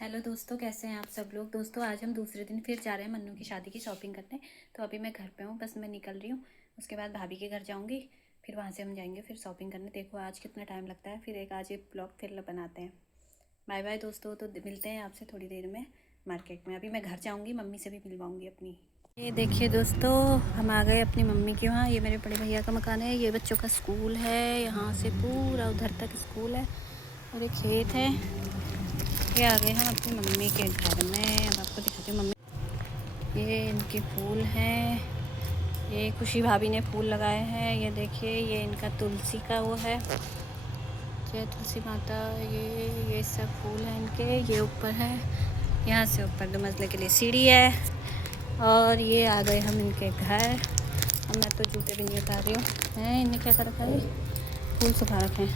Hello दोस्तों, कैसे हैं आप सब लोग। दोस्तों आज हम दूसरे दिन फिर जा रहे हैं मन्नू की शादी की शॉपिंग करने। तो अभी मैं घर पे हूँ, बस मैं निकल रही हूँ। उसके बाद भाभी के घर जाऊँगी, फिर वहाँ से हम जाएंगे फिर शॉपिंग करने। देखो आज कितना टाइम लगता है। फिर एक आज ये ब्लॉग फिर बनाते हैं। बाय बाय दोस्तों, तो मिलते हैं आपसे थोड़ी देर में मार्केट में। अभी मैं घर जाऊँगी, मम्मी से भी मिलवाऊँगी अपनी। ये देखिए दोस्तों, हम आ गए अपनी मम्मी के वहाँ। ये मेरे बड़े भैया का मकान है, ये बच्चों का स्कूल है, यहाँ से पूरा उधर तक स्कूल है और एक खेत है। ये आ गए हम अपनी मम्मी के घर में। अब आपको दिखाती हूँ मम्मी। ये इनके फूल हैं, ये खुशी भाभी ने फूल लगाए हैं। ये देखिए, ये इनका तुलसी का वो है, जय तुलसी माता। ये सब फूल हैं इनके। ये ऊपर है, यहाँ से ऊपर 2 मंजिले के लिए सीढ़ी है। और ये आ गए हम इनके घर। अब मैं तो जूते भी नहीं उतार रही हूँ। हैं इन्हें क्या कर रखा है, फूल सुखा रखे हैं,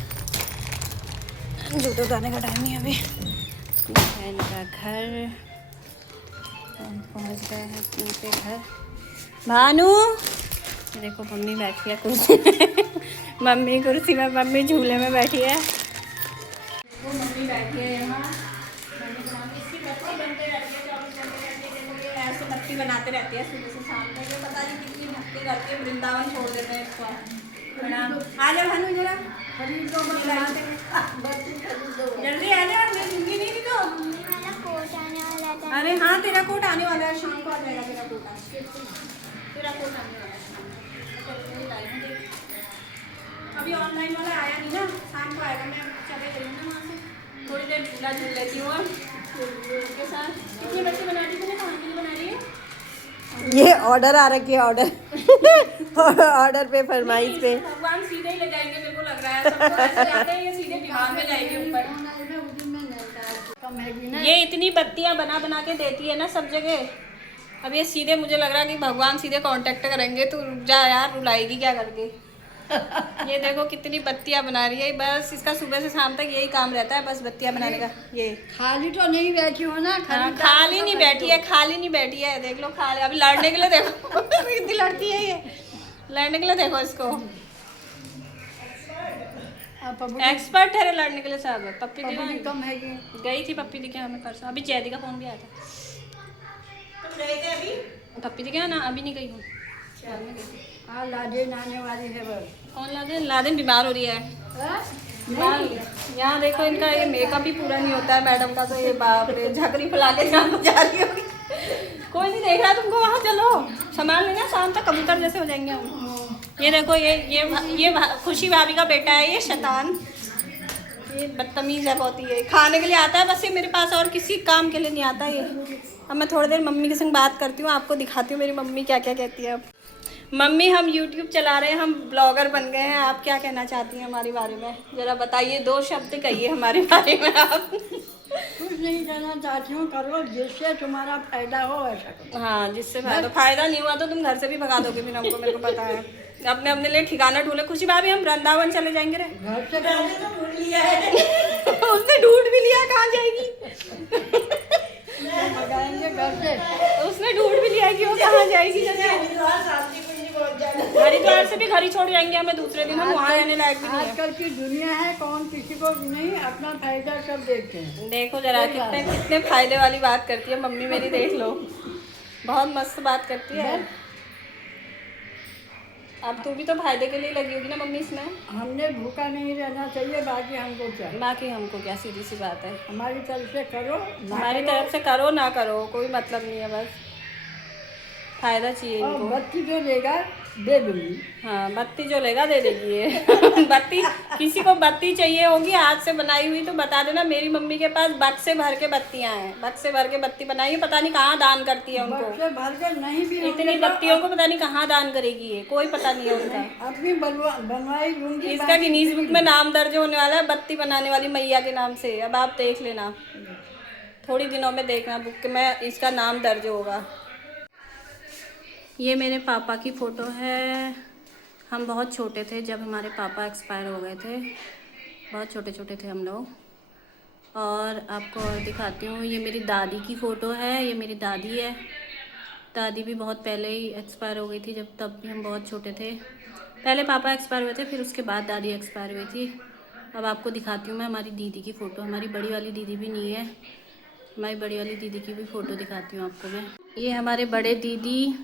जूते उतारने का टाइम नहीं अभी। है इनका घर। हम पहुंच गए हैं इनके घर। भानु, ये देखो मम्मी बैठी है कुर्सी में। मम्मी कुर्सी में, मम्मी झूले में बैठी है। देखो मम्मी बैठी है यहाँ। इसकी बत्ती बनते रहती है 24 घंटे करके। देखो ये ऐसे बत्ती बनाते रहती है सुबह से शाम तक। ये पता नहीं कितनी भक्ति करती है। वृंदावन छोड़ देते हैं इसको। प्रणाम। आ जा भानु, जरा खरीद दो, जल्दी आ जा। मैं दूंगी नहीं तो। अरे हाँ, तेरा कोट आने वाला है, शाम को आ जाएगा तेरा कोट। तेरा कोट आने वाला है। अभी ऑनलाइन वाला आया नहीं ना, शाम को आएगा। मैं चले गई हूँ ना वहाँ से, थोड़ी देर झूला झूल लेती हूँ के साथ। कितनी बच्चे बना रही थी, कहाँ के लिए बना रही है? ये ऑर्डर आ रखी है, ऑर्डर ऑर्डर पे, फरमाइश पे। भगवान सीधे ही ले जाएंगे, मेरे को लग रहा है। सबको ऐसे जाते हैं, ये सीधे विमान में जाएंगे ऊपर। ये इतनी बत्तियां बना बना के देती है ना सब जगह। अब ये सीधे, मुझे लग रहा है कि भगवान सीधे कांटेक्ट करेंगे। तू रुक जा यार, रुलाएगी क्या करके। ये देखो कितनी बत्तियां बना रही है। बस इसका सुबह से शाम तक यही काम रहता है, बस बत्तियां बनाने का। ये खाली तो नहीं बैठी हो ना। खाली नहीं बैठी है, खाली नहीं बैठी है। देख लो खाली, अभी लड़ने के लिए देखो। कितनी लड़ती है ये, लड़ने के लिए देखो इसको। एक्सपर्ट है लड़ने के लिए सब। पप्पी दी कम है कि गई थी, पप्पी दी के हमें परसों। अभी जैदी का फोन भी आया था। तुम गए थे अभी? पप्पी दी क्या ना, अभी नहीं गई हूँ। हाँ, लादेन आने वाली है बस। कौन लादेन? लादेन बीमार हो रही है। बीमार हो रही है। यहाँ देखो इनका ये मेकअप भी पूरा नहीं होता है मैडम का। तो ये बाप रे, झकरी फैला के जहाँ जा रही होगी। कोई नहीं देख रहा तुमको, वहाँ चलो संभाल लेना, शाम तक कबूतर जैसे हो जाएंगे हम। ये देखो, ये खुशी भाभी का बेटा है, ये शैतान, ये बदतमीज है बहुत। ये खाने के लिए आता है बस, ये मेरे पास और किसी काम के लिए नहीं आता ये। अब मैं थोड़ी देर मम्मी के संग बात करती हूँ, आपको दिखाती हूँ मेरी मम्मी क्या क्या कहती है। अब मम्मी, हम यूट्यूब चला रहे हैं, हम ब्लॉगर बन गए हैं। आप क्या कहना चाहती हैं हमारे बारे में, ज़रा बताइए, 2 शब्द कहिए हमारे बारे में आप। कुछ नहीं कहना चाहती हूँ, करो जिससे तुम्हारा फायदा हो ऐसा करो। हाँ, जिससे फायदा नहीं हुआ तो तुम घर से भी भगा दोगे फिर हमको, मेरे को पता है। अपने अपने लिए ठिकाना ढूंढे। खुशी भाभी, हम वृंदावन चले जाएंगे रे। घर से तो ढूंढ लिया है। उसने ढूंढ भी लिया, कहाँ जाएगी? मंगाएंगे घर से। उसने ढूंढ भी लिया कि वो कहाँ जाएगी। हरिद्वार से भी घर ही छोड़ जाएंगे हमें दूसरे दिन, हम वहाँ रहने लायक भी नहीं है। आजकल की दुनिया है, कौन किसी को नहीं, अपना फायदा सब देखते हैं। देखो जरा कितने कितने फायदे वाली बात करती है मम्मी मेरी, देख लो, बहुत मस्त बात करती है। अब तू भी तो फायदे के लिए लगी होगी ना मम्मी इसमें। हमने भूखा नहीं रहना चाहिए, बाकी हमको क्या, बाकी हमको क्या, सीधी सी बात है। हमारी तरफ से करो, हमारी तरफ से करो ना करो कोई मतलब नहीं है, बस फायदा चाहिए इनको। बत्ती जो लेगा दे दूंगी। हाँ, बत्ती जो लेगा दे देगी ये। बत्ती, किसी को बत्ती चाहिए होगी हाथ से बनाई हुई तो बता देना। मेरी मम्मी के पास बक्से भर के बत्तियां हैं, बक्से भर के बत्ती बनाई है। पता नहीं कहाँ दान करती है उनको, बक्से भर के नहीं भी इतनी बत्तियों को पता नहीं कहाँ दान करेगी ये, कोई पता नहीं है उनका। अपनी बनवाई लूंगी। इसका गिनीज बुक में नाम दर्ज होने वाला है बत्ती बनाने वाली मैया के नाम से। अब आप देख लेना, थोड़ी दिनों में देखना बुक में इसका नाम दर्ज होगा। ये मेरे पापा की फ़ोटो है। हम बहुत छोटे थे जब हमारे पापा एक्सपायर हो गए थे, बहुत छोटे छोटे थे हम लोग। और आपको और दिखाती हूँ, ये मेरी दादी की फ़ोटो है, ये मेरी दादी है। दादी भी बहुत पहले ही एक्सपायर हो गई थी, जब तब भी हम बहुत छोटे थे। पहले पापा एक्सपायर हुए थे, फिर उसके बाद दादी एक्सपायर हुई थी। अब आपको दिखाती हूँ मैं हमारी दीदी की फ़ोटो। हमारी बड़ी वाली दीदी भी नहीं है, हमारी बड़ी वाली दीदी की भी फ़ोटो दिखाती हूँ आपको मैं। ये हमारे बड़े दीदी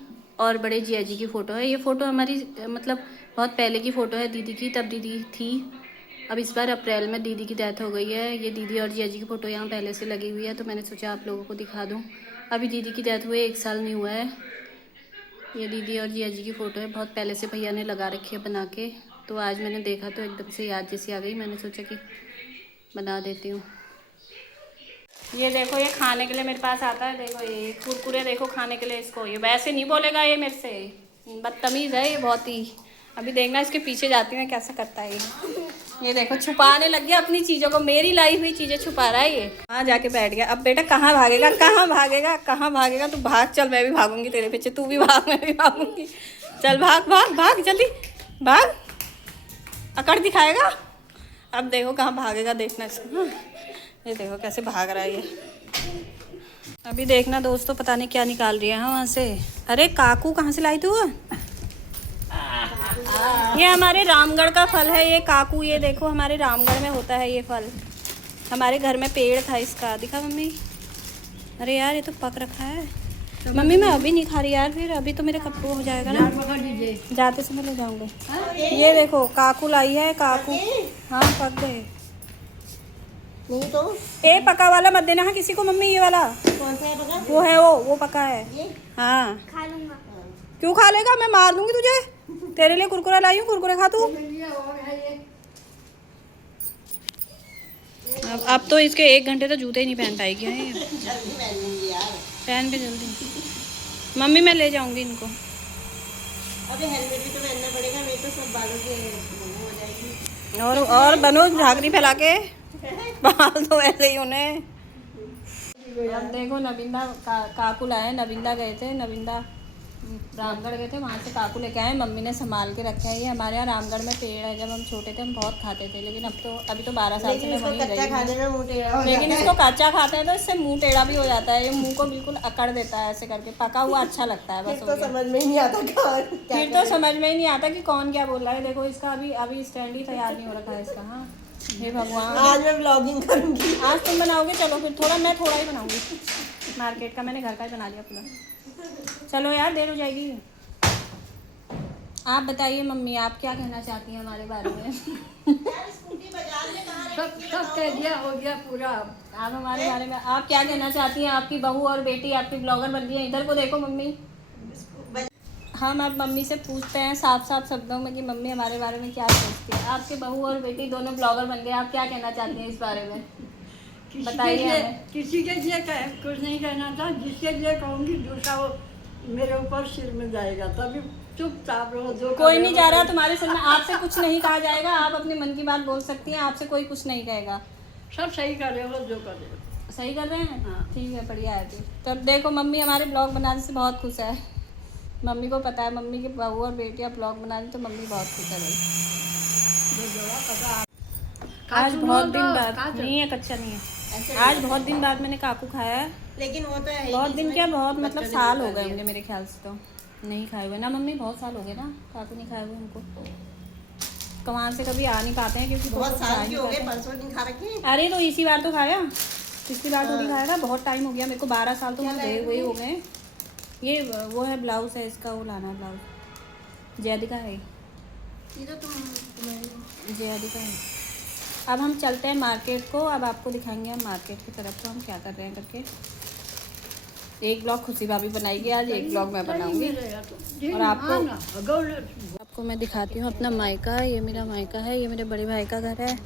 और बड़े जिया जी की फ़ोटो है। ये फ़ोटो हमारी मतलब बहुत पहले की फ़ोटो है दीदी की, तब दीदी थी। अब इस बार अप्रैल में दीदी की डेथ हो गई है। ये दीदी और जिया जी की फ़ोटो यहाँ पहले से लगी हुई है, तो मैंने सोचा आप लोगों को दिखा दूँ। अभी दीदी की डेथ हुए 1 साल नहीं हुआ है। ये दीदी और जिया जी की फ़ोटो है, बहुत पहले से भैया ने लगा रखी है बना के। तो आज मैंने देखा तो एकदम से याद जैसी आ गई, मैंने सोचा कि बना देती हूँ। ये देखो, ये खाने के लिए मेरे पास आता है। देखो ये कुरकुरे, देखो खाने के लिए इसको। ये वैसे नहीं बोलेगा ये मेरे से, बदतमीज़ है ये बहुत ही। अभी देखना इसके पीछे जाती हूँ कैसा करता है ये देखो छुपाने लग गया अपनी चीज़ों को, मेरी लाई हुई चीज़ें छुपा रहा है ये। वहाँ जाके बैठ गया। अब बेटा कहाँ भागेगा, कहाँ भागेगा, कहाँ भागेगा? तू भाग, चल मैं भी भागूंगी तेरे पीछे, तू भी भाग मैं भी भागूंगी। चल भाग भाग भाग, जल्दी भाग, अकड़ दिखाएगा। अब देखो कहाँ भागेगा, देखना इसको। हाँ, ये देखो कैसे भाग रहा है ये। अभी देखना दोस्तों, पता नहीं क्या निकाल रही है वहाँ से। अरे काकू कहाँ से लाई तू? ये हमारे रामगढ़ का फल है ये काकू। ये देखो हमारे रामगढ़ में होता है ये फल। हमारे घर में पेड़ था इसका, दिखा मम्मी? अरे यार ये तो पक रखा है। मम्मी मैं अभी नहीं खा रही यार, फिर अभी तो मेरे कब हो जाएगा ना, जाते समय ले जाऊंगे। ये देखो काकू लाई है, काकू। हाँ पक गए। नहीं तो ए पका वाला मत देना हाँ किसी को मम्मी, ये वाला कौन सा है पका? वो है, वो पका है। हाँ खा लूंगा। क्यों खा लेगा, मैं मार दूंगी तुझे। तेरे लिए कुरकुरा लाई हूँ, कुरकुरे खा तू। अब तो इसके 1 घंटे तो जूते ही नहीं पहन पाएगी। हाँ ये पहन के जल्दी। मम्मी मैं ले जाऊंगी इनको। अबे हेलमेट भी तो पहनना पड़ेगा, नहीं तो सब बालों के हो जाएगी। और बनो झाकरी फैला के, बाल तो ऐसे ही उन्हें। अब देखो नविंदा काकू लाए, नविंदा गए थे, नविंदा रामगढ़ गए थे, वहाँ से काकू लेके आए। मम्मी ने संभाल के रखा है। ये हमारे यहाँ रामगढ़ में पेड़ है, जब हम छोटे थे हम बहुत खाते थे, लेकिन अब तो अभी तो 12 साल से मैं वहीं रही हूँ। लेकिन इसको कच्चा खाते हैं तो इससे मुंह टेढ़ा भी हो जाता है। ये मुंह को बिल्कुल अकड़ देता है ऐसे करके। पका हुआ अच्छा लगता है बस। तो समझ में ही नहीं आता फिर तो समझ में ही नहीं आता कि कौन क्या बोल रहा है। देखो इसका अभी स्टैंड ही तैयार नहीं हो रखा है इसका। हाँ हे भगवान, आज मैं ब्लॉगिंग करूंगी। आज तुम बनाओगे? चलो फिर मैं थोड़ा ही बनाऊंगी। मार्केट का मैंने घर का ही बना लिया पूरा। चलो यार देर हो जाएगी। आप बताइए मम्मी, आप क्या कहना चाहती हैं हमारे बारे में? सब कह दिया, हो गया पूरा। आप हमारे बारे में आप क्या कहना चाहती हैं? आपकी बहू और बेटी आपकी ब्लॉगर बन गई है। इधर को देखो मम्मी। हम अब मम्मी से पूछते हैं साफ साफ शब्दों में कि मम्मी हमारे बारे में क्या सोचती है। आपके बहू और बेटी दोनों ब्लॉगर बन गए, आप क्या कहना चाहती हैं इस बारे में? बताइए हमें। किसी के लिए कुछ नहीं कहना था, जिसके लिए कहूँगी दूसरा वो मेरे ऊपर सिर में जाएगा, तभी चुपचाप रहो। जो कोई नहीं जा रहा तुम्हारे सिर में, आपसे कुछ नहीं कहा जाएगा। आप अपने मन की बात बोल सकती हैं, आपसे कोई कुछ नहीं कहेगा। सब सही कर रहे हो, जो कर रहे हो सही कर रहे हैं। हाँ ठीक है, बढ़िया है। तब देखो मम्मी हमारे ब्लॉग बनाने से बहुत खुश है। मम्मी को पता है मम्मी की बहू और बेटियां ब्लॉग बनाने, तो मम्मी बहुत खुश है भाई। आज बहुत दिन बाद नहीं है, कच्चा नहीं है। आज बहुत दिन बाद मैंने काकू खाया है। लेकिन वो तो है बहुत दिन क्या, बहुत मतलब साल हो गए होंगे मेरे ख्याल से तो नहीं खाए हुए ना मम्मी। बहुत साल हो गए ना काकू नहीं खाए हुए हमको। वहाँ से कभी आ नहीं पाते हैं क्योंकि बहुत साल की हो गए, परसों नहीं खा रखे। अरे तो इसी बार तो खाया, पिछली बार तो नहीं खाया था। बहुत टाइम हो गया मेरे को, 12 साल तो मुझे गए हुए हो गए। ये वो है ब्लाउज है इसका, वो लाना ब्लाउज। जयदिका है ये तो तुम जयदिका है। अब हम चलते हैं मार्केट को। अब आपको दिखाएंगे हम मार्केट की तरफ तो हम क्या कर रहे हैं करके। एक ब्लॉग खुशी भाभी बनाएगी आज, एक ब्लॉग मैं बनाऊंगी। और आपको मैं दिखाती हूँ अपना मायका। ये मेरा मायका है, ये मेरे बड़े भाई का घर है।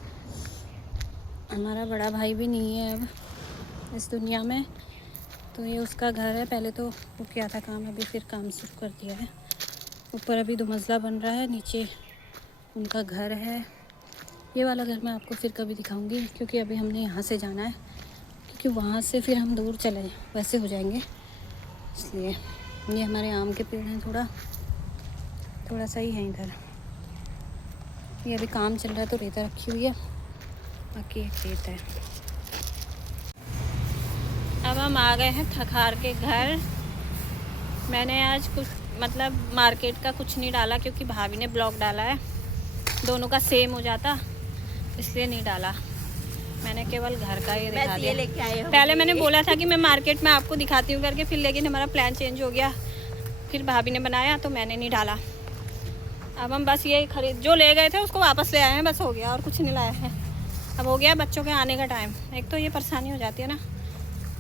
हमारा बड़ा भाई भी नहीं है अब इस दुनिया में, तो ये उसका घर है। पहले तो वो किया था काम, अभी फिर काम शुरू कर दिया है। ऊपर अभी 2 मंजिला बन रहा है, नीचे उनका घर है। ये वाला घर मैं आपको फिर कभी दिखाऊंगी, क्योंकि अभी हमने यहाँ से जाना है, क्योंकि वहाँ से फिर हम दूर चले वैसे हो जाएंगे, इसलिए। ये हमारे आम के पेड़ हैं, थोड़ा सा ही है इधर। ये अभी काम चल रहा है तो रेता रखी हुई है, बाकी एक रेत है। अब हम आ गए हैं थकार के घर। मैंने आज कुछ मतलब मार्केट का कुछ नहीं डाला, क्योंकि भाभी ने ब्लॉग डाला है, दोनों का सेम हो जाता इसलिए नहीं डाला। मैंने केवल घर का ही बस दिखा ये दिया। लेके आए हो। पहले मैंने बोला था कि मैं मार्केट में आपको दिखाती हूँ करके, फिर लेकिन हमारा प्लान चेंज हो गया। फिर भाभी ने बनाया तो मैंने नहीं डाला। अब हम बस ये खरीद जो ले गए थे उसको वापस ले आए हैं, बस हो गया, और कुछ नहीं लाए हैं। अब हो गया बच्चों के आने का टाइम। एक तो ये परेशानी हो जाती है ना,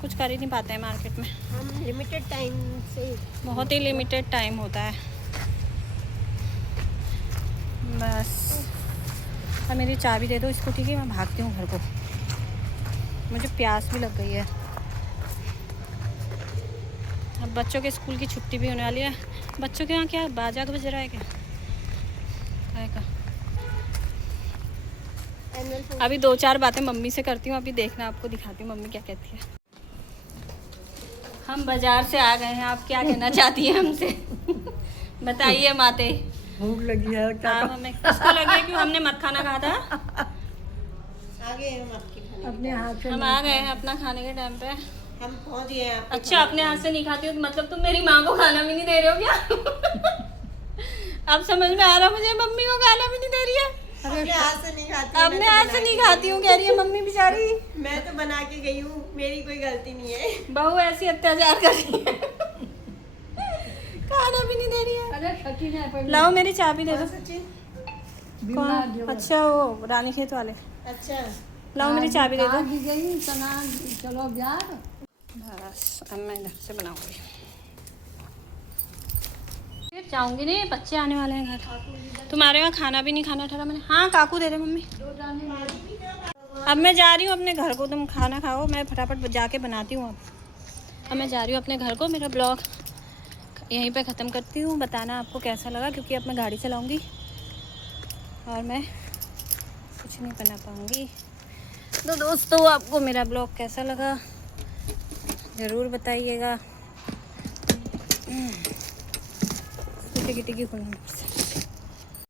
कुछ कर ही नहीं पाते हैं मार्केट में। हम लिमिटेड टाइम से बहुत ही लिमिटेड टाइम होता है बस। अब मेरी चाबी दे दो इसको, ठीक है? मैं भागती हूँ घर को, मुझे प्यास भी लग गई है। अब बच्चों के स्कूल की छुट्टी भी होने वाली है। बच्चों के यहाँ क्या बाजा बज रहा है क्या? है का? एनुअल अभी 2-4 बातें मम्मी से करती हूँ, अभी देखना, आपको दिखाती हूँ मम्मी क्या कहती है। हम बाजार से आ गए हैं, आप क्या कहना चाहती हैं हमसे? बताइए माते। भूख लगी है क्या? हाँ हमें किसको लगे कि हमने मत खाना कहा था? आगे हम आपके खाने अपने हाथ से हम आ गए हैं अपना खाने के टाइम पे। हम पहुंच गए हैं आपके अच्छा, अपने हाथ से नहीं खाती हो मतलब तुम मेरी माँ को खाना भी नहीं दे रहे हो क्या? अब समझ में आ रहा मुझे, मम्मी को खाना भी नहीं दे रही है। अपने हाथ से नहीं खाती। अपने हाथ से नहीं खाती हूँ कह रही है मम्मी बेचारी। मैं तो बना के गई हूँ, मेरी कोई गलती नहीं है। बहू ऐसी अत्याचार कर रही है, खाना भी नहीं दे रही है। अरे सचिन है पर लाओ मेरी चाबी दे दो। सचिन बीमार जो कौन? अच्छा वो रानी खेत वाले। अच्छा लाओ मेरी चाबी दे दो। दी गई तना चलो यार। बस अब मैं इधर से बनाऊंगी, फिर जाऊंगी नहीं, बच्चे आने वाले हैं घर। तुम्हारे यहाँ खाना भी नहीं खाना ठहरा मैंने। हाँ काकू दे दे मम्मी। अब मैं जा रही हूँ अपने घर को, तुम खाना खाओ, मैं फटाफट जाके बनाती हूँ। अब मैं जा रही हूँ अपने घर को। मेरा ब्लॉग यहीं पे ख़त्म करती हूँ। बताना आपको कैसा लगा, क्योंकि अब मैं गाड़ी चलाऊँगी और मैं कुछ नहीं बना पाऊँगी। तो दोस्तों आपको मेरा ब्लॉग कैसा लगा ज़रूर बताइएगा। टिकी टिकी